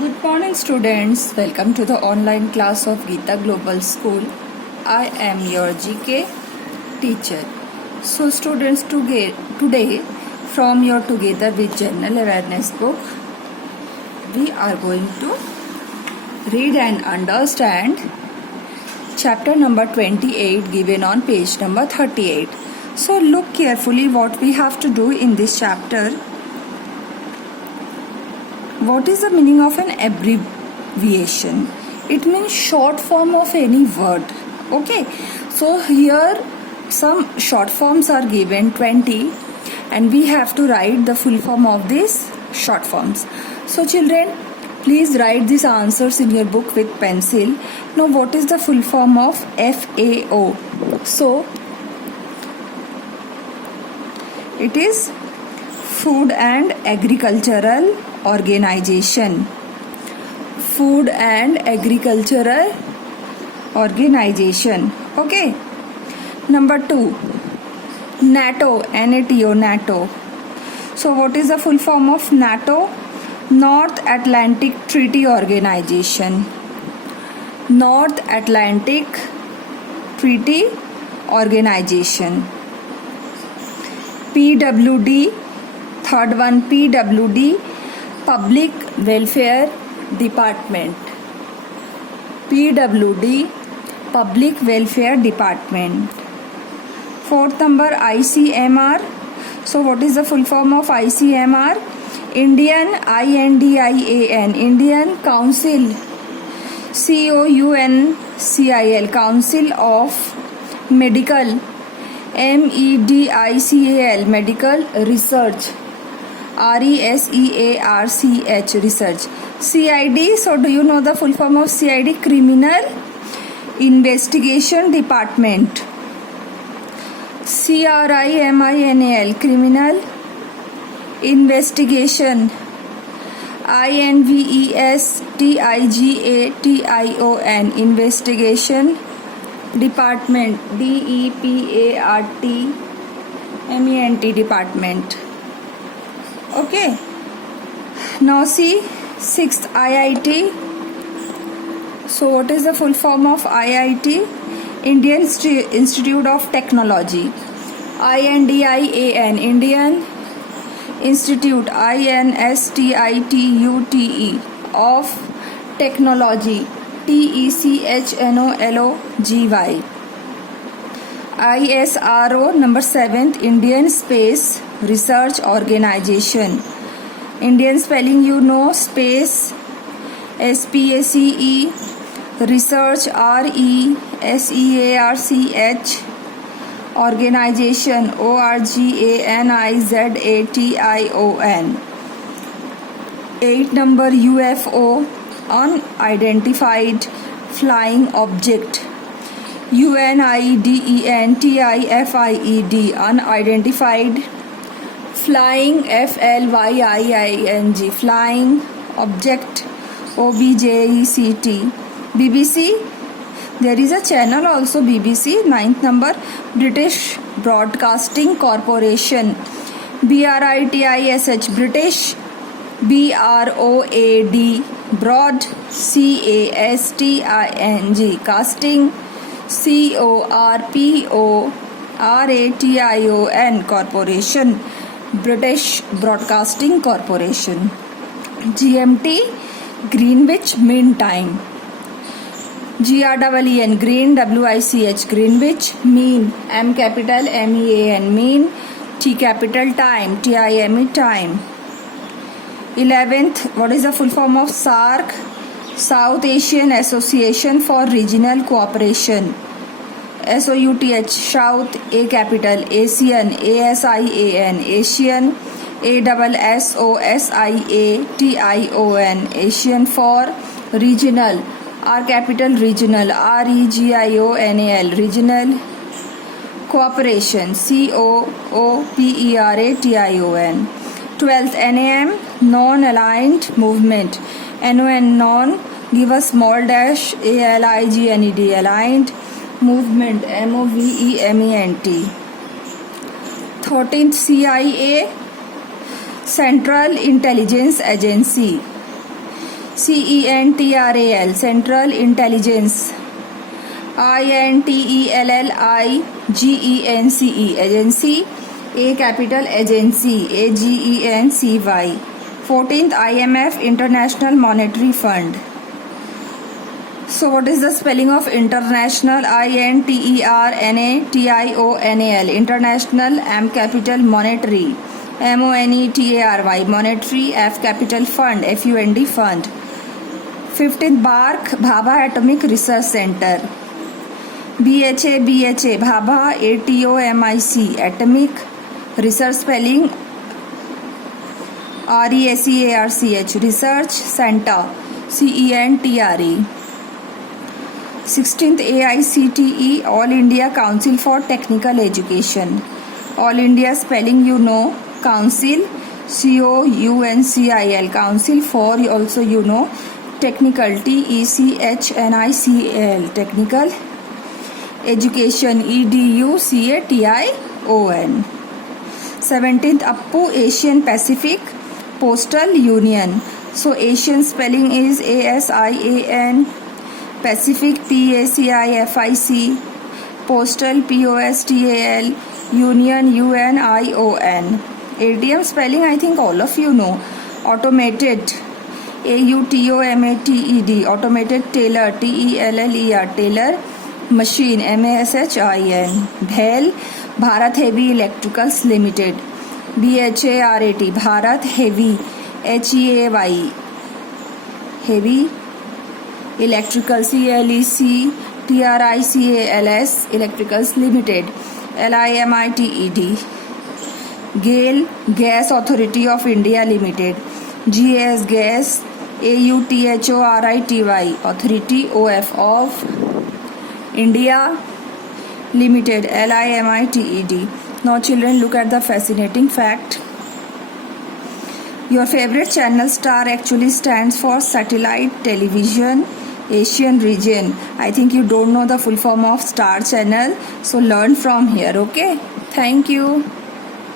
Good morning, students. Welcome to the online class of Geeta Global School. I am your GK teacher. So, students, today from your Together with General Awareness book, we are going to read and understand chapter number 28 given on page number 38. So, look carefully what we have to do in this chapter. What is the meaning of an abbreviation? It means short form of any word. Okay, so here some short forms are given 20 and we have to write the full form of these short forms. So children, please write these answers in your book with pencil. Now what is the full form of FAO? So it is Food and Agricultural Organization. Food and Agricultural Organization. Okay. Number 2. NATO. NATO. NATO. So what is the full form of NATO? North Atlantic Treaty Organization. North Atlantic Treaty Organization. PWD. Third one, PWD, Public Welfare Department. PWD, Public Welfare Department. Fourth number, ICMR. So what is the full form of ICMR? Indian, INDIAN, Indian Council. COUNCIL, Council of Medical. MEDICAL, Medical Research. RESEARCH, Research. CID, so do you know the full form of CID? Criminal Investigation Department. CRIMINAL, Criminal Investigation. INVESTIGATION, Investigation Department. DEPARTMENT, Department. Okay. Now see, 6th, IIT. So what is the full form of IIT? Indian Institute of Technology. INDIAN, Indian Institute, INSTITUTE of Technology. TECHNOLOGY. ISRO, number 7th, Indian Space Research Organization. Indian spelling you know, space, SPACE, research, RESEARCH, organization, ORGANIZATION. 8 number, UFO, unidentified flying object. UNIDENTIFIED, unidentified flying, FLYING, flying object. OBJECT. BBC, there is a channel also, BBC. 9th number, British Broadcasting Corporation. BRITISH, British. BROAD, broad. CASTING, casting. CORPORATION, corporation. British Broadcasting Corporation. GMT, Greenwich Mean Time. GREEN, Green, WICH, Greenwich Mean. M capital MEAN, Mean. T capital Time, TIME, Time. 11th, what is the full form of SAARC? South Asian Association for Regional Cooperation. SOUTH, South, A capital, Asian, ASIAN, Asian, ASSOSIATION, Asian for regional, R capital, regional, REGIONAL, regional cooperation, COOPERATION. 12th, NAM, non-aligned movement. NON, non, give a small dash, ALIGNED, aligned movement, MOVEMENT. 13th, CIA, Central Intelligence Agency. CENTRAL, Central Intelligence. INTELLIGENCE, Agency. A capital Agency, AGENCY. 14th IMF, International Monetary Fund. So what is the spelling of international? INTERNATIONAL, international. M capital monetary, MONETARY, monetary. F capital fund, FUND, fund. 15th BARC, Bhabha Atomic Research Center. BHA, Bhabha ATOMIC, atomic. Research spelling RESEARCH, research center, CENTRE. 16th AICTE, All India Council for Technical Education. All India spelling you know, council, COUNCIL, council. For also you know, technical, TECHNICL, technical. Education, EDUCATION. 17th APPU, Asian Pacific Postal Union. So Asian spelling is ASIAN, Pacific PACIFIC, Postal POSTAL, Union UNION. ATM spelling I think all of you know. Automated, AUTOMATED, automated. Tailor, TELLER, tailor. Machine, MASHIN. BHEL, Bharat Heavy Electricals Limited. BHARAT, Bharat Heavy, HEAY, heavy electrical, CLECTRICALS, Electricals Limited. LIMITED. GAIL, Gas Authority of India Limited. GAS, Gas, AUTHORITY, Authority of India Limited, LIMITED. Now children, look at the fascinating fact. Your favorite channel star actually stands for Satellite Television Asian Region. I think you don't know the full form of Star Channel, so learn from here, okay? Thank you.